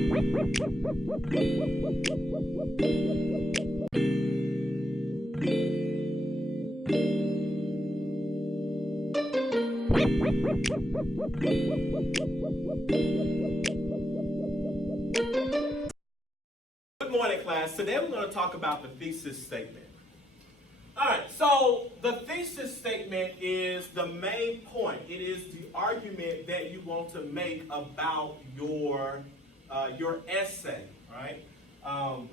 Good morning, class. Today we're going to talk about the thesis statement. All right, so the thesis statement is the main point. It is the argument that you want to make about your essay, right?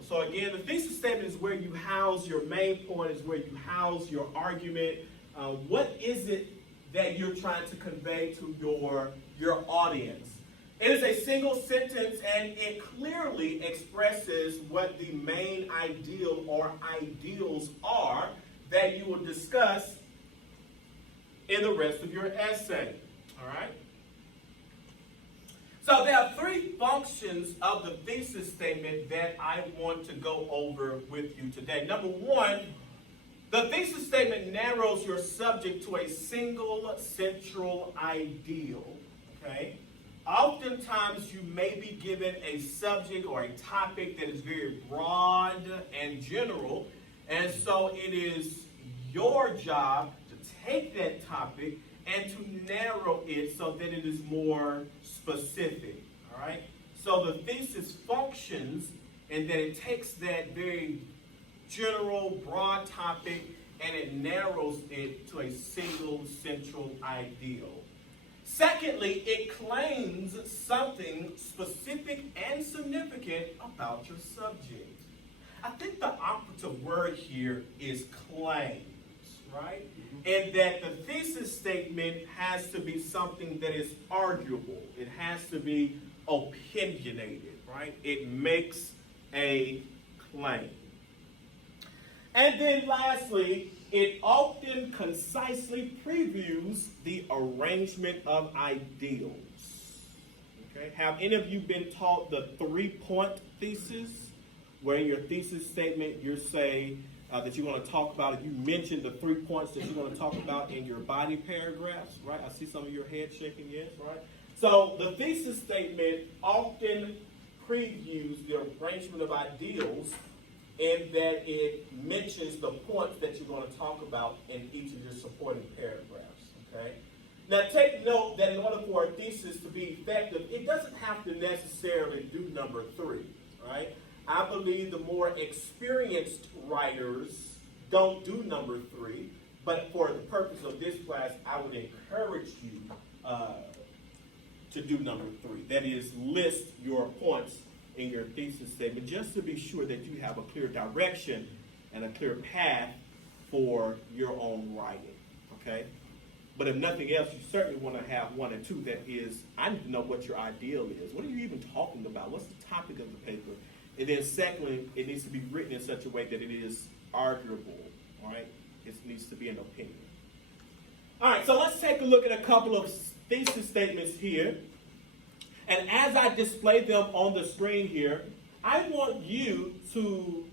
So again, the thesis statement is where you house your main point, is where you house your argument. What is it that you're trying to convey to your audience? It is a single sentence, and it clearly expresses what the main ideal or ideals are that you will discuss in the rest of your essay. All right? So there are three functions of the thesis statement that I want to go over with you today. Number one, the thesis statement narrows your subject to a single central ideal. Okay? Oftentimes, you may be given a subject or a topic that is very broad and general, and so it is your job to take that topic and to narrow it so that it is more specific, all right? So the thesis functions in that it takes that very general, broad topic and it narrows it to a single central ideal. Secondly, it claims something specific and significant about your subject. I think the operative word here is claims, right? And that the thesis statement has to be something that is arguable. It has to be opinionated, right? It makes a claim. And then lastly, it often concisely previews the arrangement of ideals. Okay? Have any of you been taught the three-point thesis, where in your thesis statement you say that you want to talk about, you mention the 3 points that you want to talk about in your body paragraphs, right? I see some of your head shaking, yes, right? So the thesis statement often previews the arrangement of ideals in that it mentions the points that you're going to talk about in each of your supporting paragraphs, okay? Now take note that in order for a thesis to be effective, it doesn't have to necessarily do number 3, right? I believe the more experienced writers don't do number 3, but for the purpose of this class, I would encourage you to do number 3. That is, list your points in your thesis statement, just to be sure that you have a clear direction and a clear path for your own writing, okay? But if nothing else, you certainly want to have 1 and 2, that is, I need to know what your ideal is. What are you even talking about? What's the topic of the paper? And then secondly, it needs to be written in such a way that it is arguable, all right? It needs to be an opinion. All right, so let's take a look at a couple of thesis statements here. And as I display them on the screen here, I want you to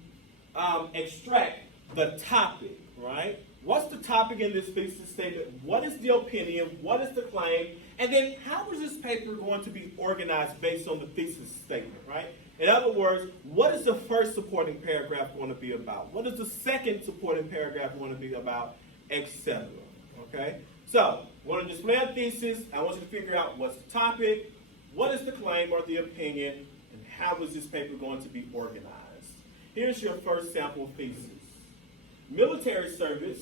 extract the topic, right? What's the topic in this thesis statement? What is the opinion? What is the claim? And then how is this paper going to be organized based on the thesis statement, right? In other words, what is the first supporting paragraph going to be about? What is the second supporting paragraph going to be about, etc.? Okay? So, we're going to display a thesis. I want you to figure out what's the topic, what is the claim or the opinion, and how is this paper going to be organized? Here's your first sample thesis. Military service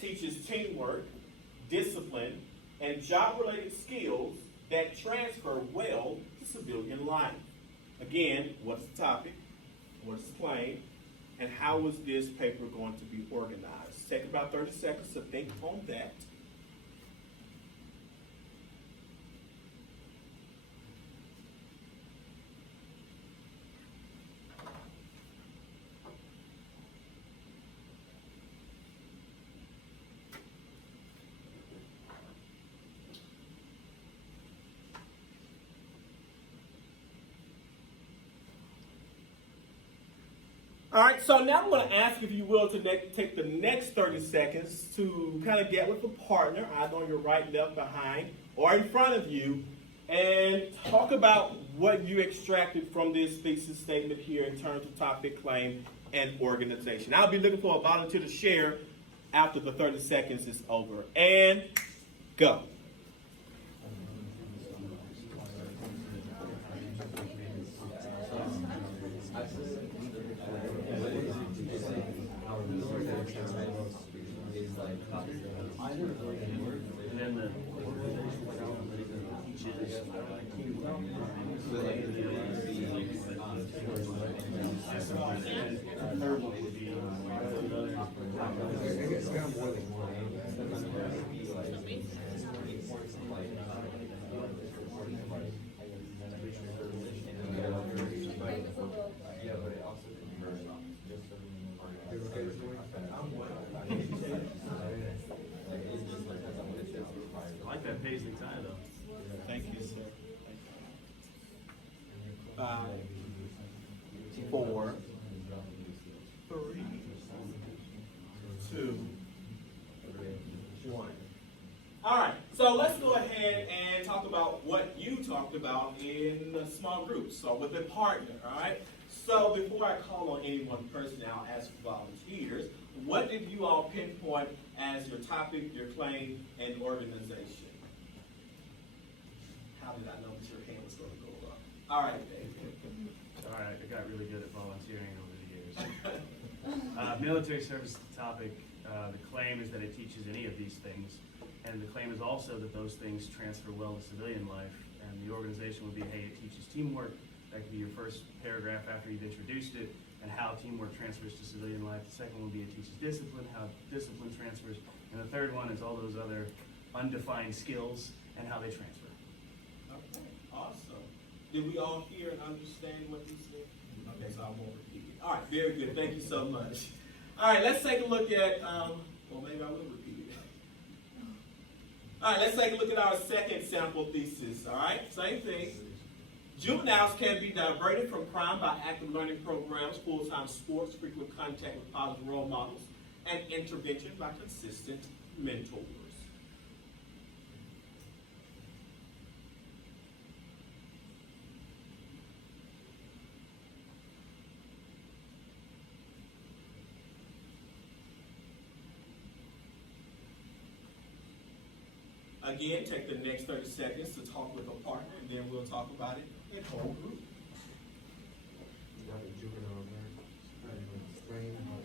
teaches teamwork, discipline, and job-related skills that transfer well to civilian life. Again, what's the topic, what's the claim, and how is this paper going to be organized? Take about 30 seconds to think on that. All right, so now I'm going to ask, if you will, to take the next 30 seconds to kind of get with a partner, either on your right, left, behind, or in front of you, and talk about what you extracted from this thesis statement here in terms of topic, claim, and organization. I'll be looking for a volunteer to share after the 30 seconds is over. And go. I like that paisley tie though. Thank you, sir. 5, 4, 3, 2, 1. All right, so let's go ahead and talk about what you talked about in the small groups, so with a partner, all right? So before I call on any one person now as volunteers, what did you all pinpoint as your topic, your claim, and organization? How did I know that your hand was going to go up? All right, Dave. All right, I got really good at volunteering over the years. Military service topic, the claim is that it teaches any of these things. And the claim is also that those things transfer well to civilian life. And the organization would be, hey, it teaches teamwork. That could be your first paragraph after you've introduced it, and how teamwork transfers to civilian life. The second one would be it teaches discipline, how discipline transfers. And the third one is all those other undefined skills and how they transfer. Okay, awesome. Did we all hear and understand what you said? Okay, so I won't repeat it. All right, very good. Thank you so much. All right, let's take a look at, well, maybe I will repeat it. All right, let's take a look at our second sample thesis. All right, same thing. Juveniles can be diverted from crime by active learning programs, full-time sports, frequent contact with positive role models, and intervention by consistent mentors. Again, take the next 30 seconds to talk with a partner, and then we'll talk about it in whole group. Juvenile explain how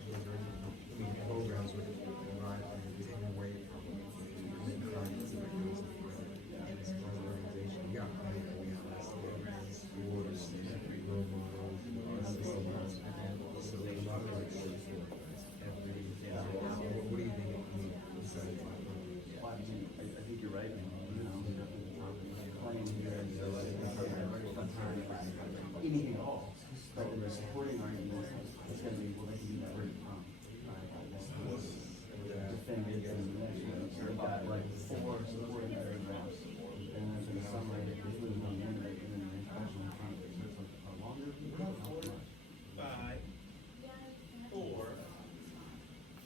programs would provide and take away from crimes and as far as organization. We got we have sports, role models, systems, so a lot of it is every. What do you think it means besides? I think you're right. Anything at all. But in the supporting argument, it's going to be, well, they can do that right from. Defend it and we've got like 4 supporting paragraphs. And then for the summary, there's really no narrative and then an introduction in front of it. So it's like a longer. 5, 4,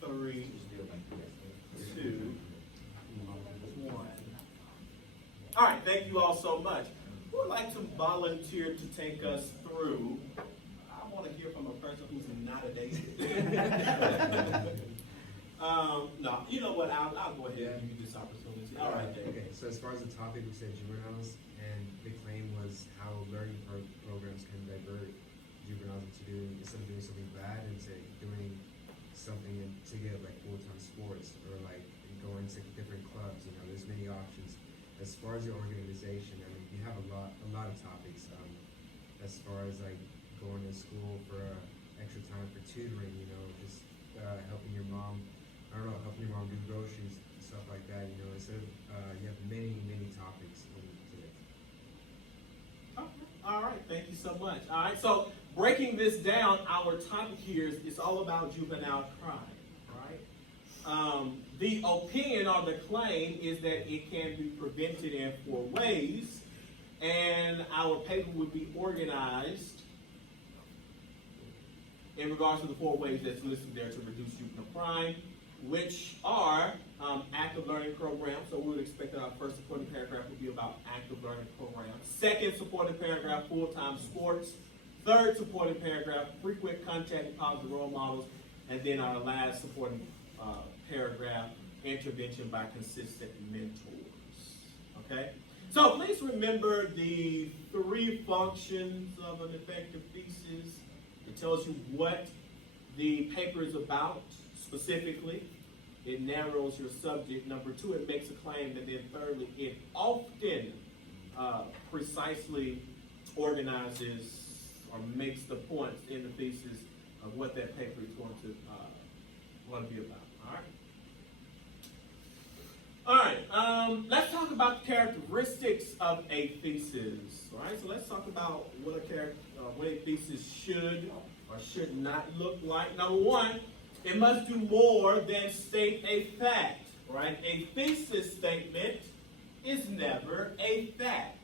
3, 2, 1. All right, thank you all so much. Who would like to volunteer to take us through? I want to hear from a person who's not a dated. No, you know what? I'll go ahead and give you this opportunity. All right, Dave. Okay, so as far as the topic, we said juveniles, and the claim was how learning programs can divert juveniles into doing, instead of doing something bad, into doing something to get like full-time sports or like going to different clubs. You know, there's many options. As far as your organization, I mean, you have a lot of topics. As far as like going to school for extra time for tutoring, you know, just helping your mom. I don't know, helping your mom do groceries, stuff like that. You know, instead of you have many topics into it. Okay. All right, thank you so much. All right, so breaking this down, our topic here is all about juvenile crime, right? The opinion or the claim is that it can be prevented in 4 ways, and our paper would be organized in regards to the 4 ways that's listed there to reduce juvenile crime, which are active learning program. So we would expect that our first supporting paragraph would be about active learning programs. Second supporting paragraph, full-time sports. Third supporting paragraph, frequent contact and positive role models. And then our last supporting paragraph, intervention by consistent mentors. Okay? So please remember the 3 functions of an effective thesis. It tells you what the paper is about specifically. It narrows your subject. Number 2, it makes a claim. And then thirdly, it often precisely organizes or makes the points in the thesis of what that paper is going to be about. All right. Let's talk about the characteristics of a thesis. All right. So let's talk about what a thesis should or should not look like. Number 1, it must do more than state a fact. Right. A thesis statement is never a fact.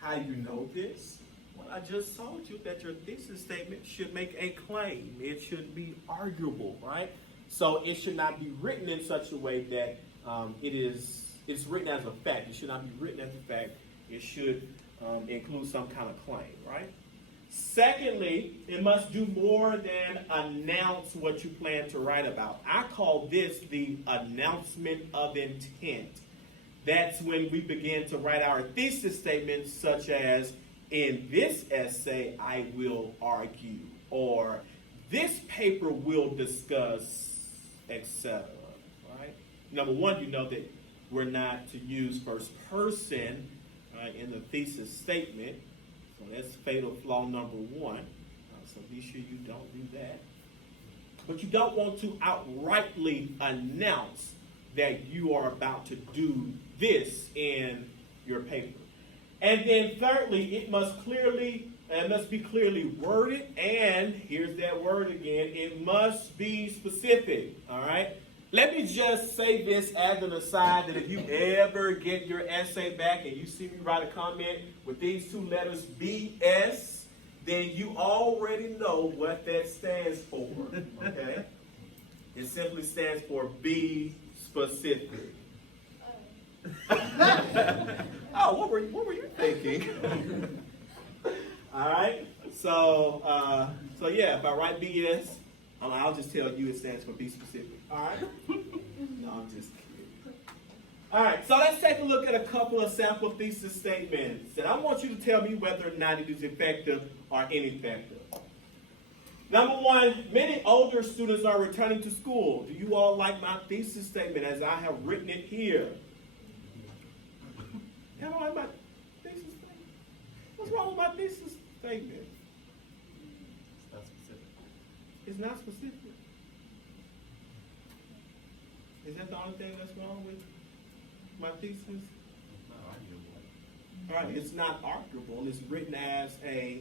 How you know this? Well, I just told you that your thesis statement should make a claim. It should be arguable, right? So it should not be written in such a way that it's written as a fact. It should not be written as a fact. It should include some kind of claim, right? Secondly, it must do more than announce what you plan to write about. I call this the announcement of intent. That's when we begin to write our thesis statements, such as, in this essay, I will argue, or this paper will discuss, etc. Right? Number 1, you know that we're not to use first person in the thesis statement. So that's fatal flaw number 1. So be sure you don't do that. But you don't want to outrightly announce that you are about to do this in your paper. And then thirdly, it must be clearly worded, and here's that word again, it must be specific, all right? Let me just say this as an aside, that if you ever get your essay back and you see me write a comment with these 2 letters, BS, then you already know what that stands for, okay? It simply stands for be specific. Oh, what were you thinking? All right. So yeah, if I write BS, I'll just tell you it stands for be specific. All right. No, I'm just kidding. All right. So let's take a look at a couple of sample thesis statements, and I want you to tell me whether or not it is effective or ineffective. Number 1, many older students are returning to school. Do you all like my thesis statement as I have written it here? You don't like my thesis statement? What's wrong with my thesis statement? It's not specific. It's not specific. Is that the only thing that's wrong with my thesis? It's not arguable. All right, it's not arguable. It's written as a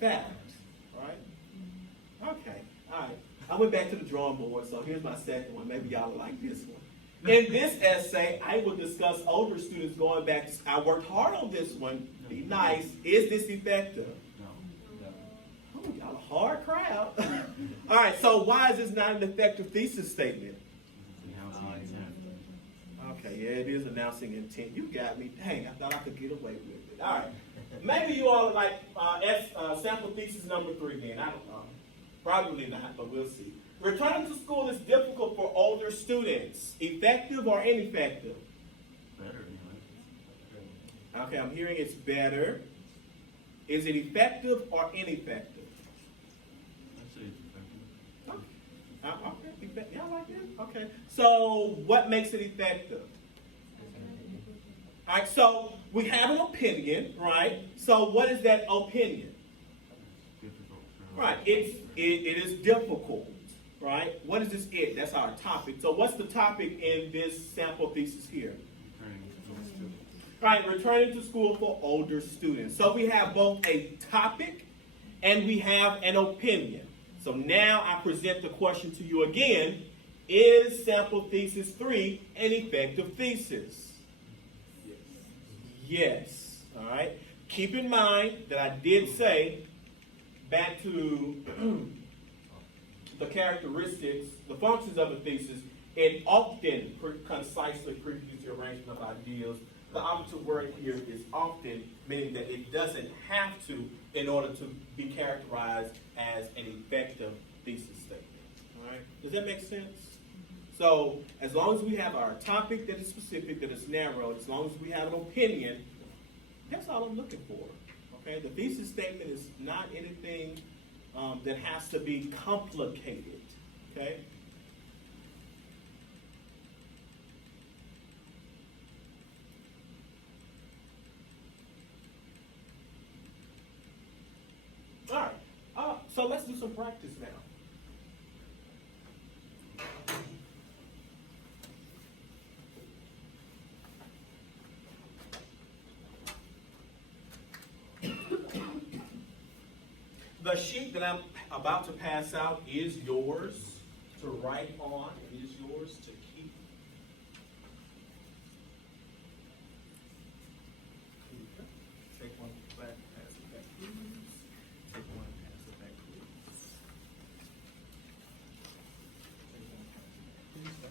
fact. All right? Okay, all right. I went back to the drawing board, so here's my second one. Maybe y'all will like this one. In this essay, I will discuss older students going back to school. I worked hard on this one. Be nice. Is this effective? No. Oh, y'all a hard crowd. All right, so why is this not an effective thesis statement? Okay, yeah, it is announcing intent. You got me. Dang, I thought I could get away with it. All right. Maybe you all like sample thesis number 3 then. I don't know. Probably not, but we'll see. Returning to school is difficult for older students. Effective or ineffective? Better, Okay, I'm hearing it's better. Is it effective or ineffective? I'd say it's effective. Okay. Y'all like it? Okay. So what makes it effective? All right, so we have an opinion, right? So what is that opinion? Difficult. Right, it is difficult, right? What is this it? That's our topic. So what's the topic in this sample thesis here? Right, returning to school for older students. So we have both a topic and we have an opinion. So now I present the question to you again. Is sample thesis 3 an effective thesis? Yes. All right. Keep in mind that I did say, back to the characteristics, the functions of a thesis, It often concisely previews the arrangement of ideas. The operative word here is often, meaning that it doesn't have to in order to be characterized as an effective thesis statement. All right? Does that make sense? So as long as we have our topic that is specific, that is narrow, as long as we have an opinion, that's all I'm looking for. Okay? The thesis statement is not anything that has to be complicated. Okay? All right. So let's do some practice now. The sheet that I'm about to pass out is yours to write on. It is yours to keep. Take one back, pass it back, please. Take one, pass it back, please. Take one, pass it back, please.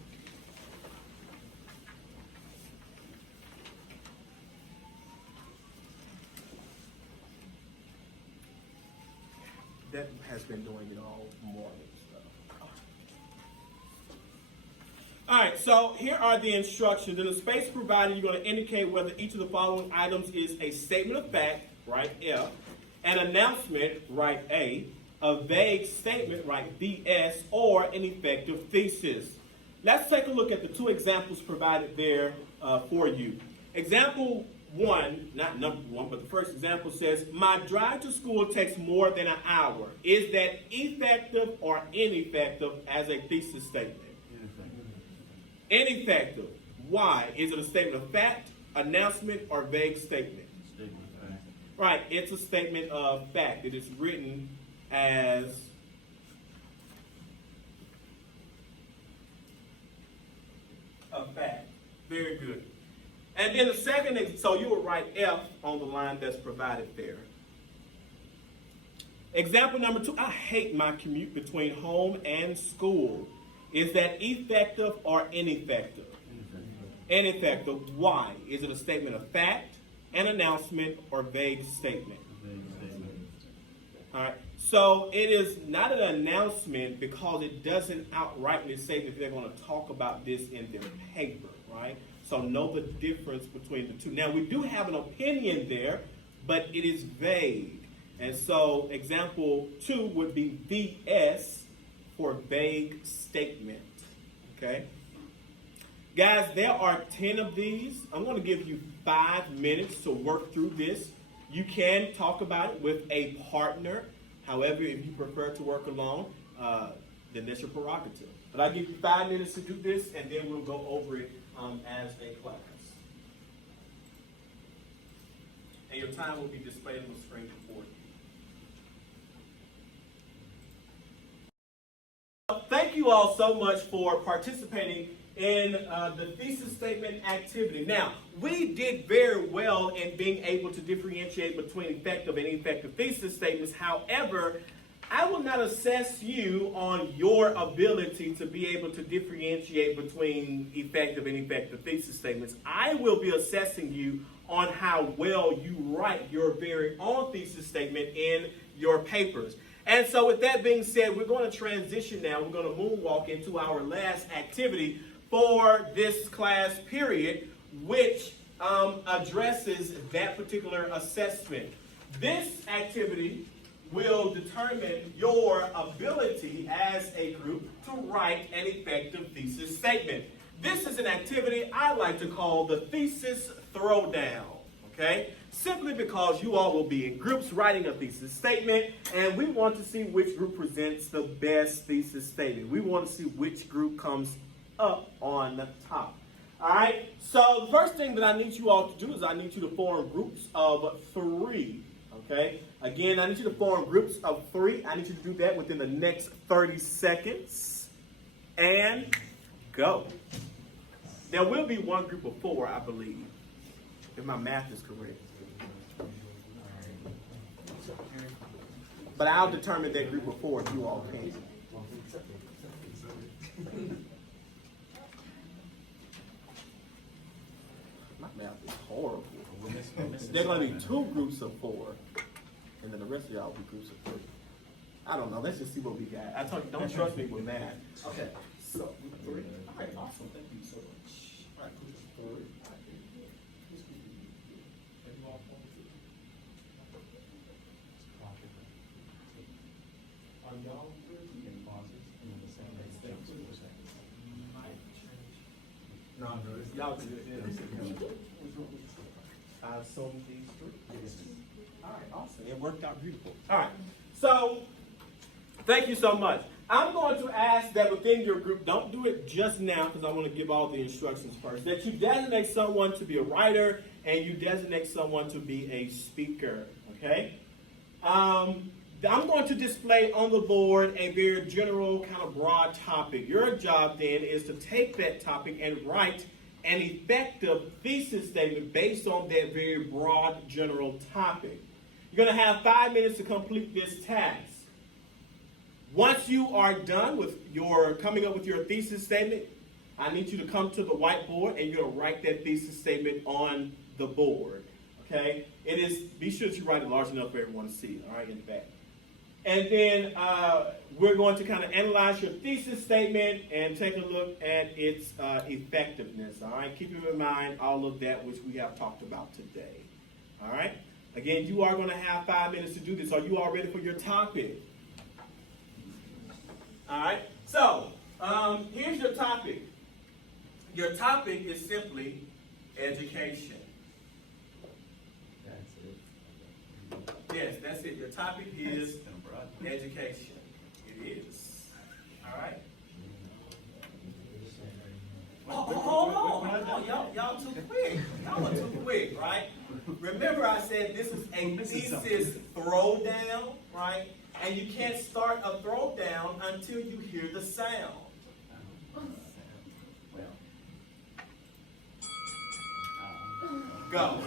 That has been doing it all morning. So. All right, so here are the instructions. In the space provided, you're going to indicate whether each of the following items is a statement of fact, write F, an announcement, write A vague statement, write BS, or an effective thesis. Let's take a look at the two examples provided there for you. Example one, not number one, but the first example says, my drive to school takes more than an hour. Is that effective or ineffective as a thesis statement? Ineffective. Why? Is it a statement of fact, announcement, or vague statement? Statement of fact. Right, it's a statement of fact. It is written as a fact. Very good. And then the second, so you will write F on the line that's provided there. Example number 2, I hate my commute between home and school. Is that effective or ineffective? Ineffective. Why? Is it a statement of fact, an announcement, or vague statement? Vague statement. All right. So it is not an announcement because it doesn't outrightly say that they're going to talk about this in their paper, right? So know the difference between the two. Now, we do have an opinion there, but it is vague. And so example 2 would be VS for vague statement. Okay? Guys, there are 10 of these. I'm going to give you 5 minutes to work through this. You can talk about it with a partner. However, if you prefer to work alone, then that's your prerogative. But I'll give you 5 minutes to do this, and then we'll go over it as a class. And your time will be displayed on the screen before you. Thank you all so much for participating in the thesis statement activity. Now, we did very well in being able to differentiate between effective and ineffective thesis statements. However, I will not assess you on your ability to be able to differentiate between effective and ineffective thesis statements. I will be assessing you on how well you write your very own thesis statement in your papers. And so with that being said, we're going to transition now. We're going to moonwalk into our last activity for this class period, which addresses that particular assessment. This activity will determine your ability as a group to write an effective thesis statement. This is an activity I like to call the Thesis Throwdown, okay? Simply because you all will be in groups writing a thesis statement, and we want to see which group presents the best thesis statement. We want to see which group comes up on the top. All right? So the first thing that I need you all to do is I need you to form groups of 3. Okay? Again, I need you to form groups of 3. I need you to do that within the next 30 seconds. And go. There will be one group of 4, I believe, if my math is correct. But I'll determine that group of 4 if you all can. math is horrible. We're missing They're going to be something. 2 groups of 4, and then the rest of y'all will be groups of 3. I don't know. Let's just see what we got. I told you, don't trust me with math. Okay. So, 3. All right, awesome. Thank you so much. All right, groups of 3. All right. Who's group of 3? Have you all formed 3? Are y'all 3? No, y'all do it. I assume these 3. All right, awesome. It worked out beautiful. All right. So, thank you so much. I'm going to ask that within your group, don't do it just now because I want to give all the instructions first, that you designate someone to be a writer and you designate someone to be a speaker, okay? I'm going to display on the board a very general, kind of broad topic. Your job then is to take that topic and write an effective thesis statement based on that very broad, general topic. You're going to have 5 minutes to complete this task. Once you are done with your coming up with your thesis statement, I need you to come to the whiteboard and you're going to write that thesis statement on the board. Okay? Be sure that you write it large enough for everyone to see, all right, in the back. And then we're going to kind of analyze your thesis statement and take a look at its effectiveness, all right? Keeping in mind all of that which we have talked about today, all right? Again, you are going to have 5 minutes to do this. Are you all ready for your topic? All right? So, here's your topic. Your topic is simply education. Yes, that's it. Your topic is education. It is. All right? Hold on. Y'all too quick. Y'all are too quick, right? Remember I said this is a thesis throwdown, right? And you can't start a throwdown until you hear the sound. Go.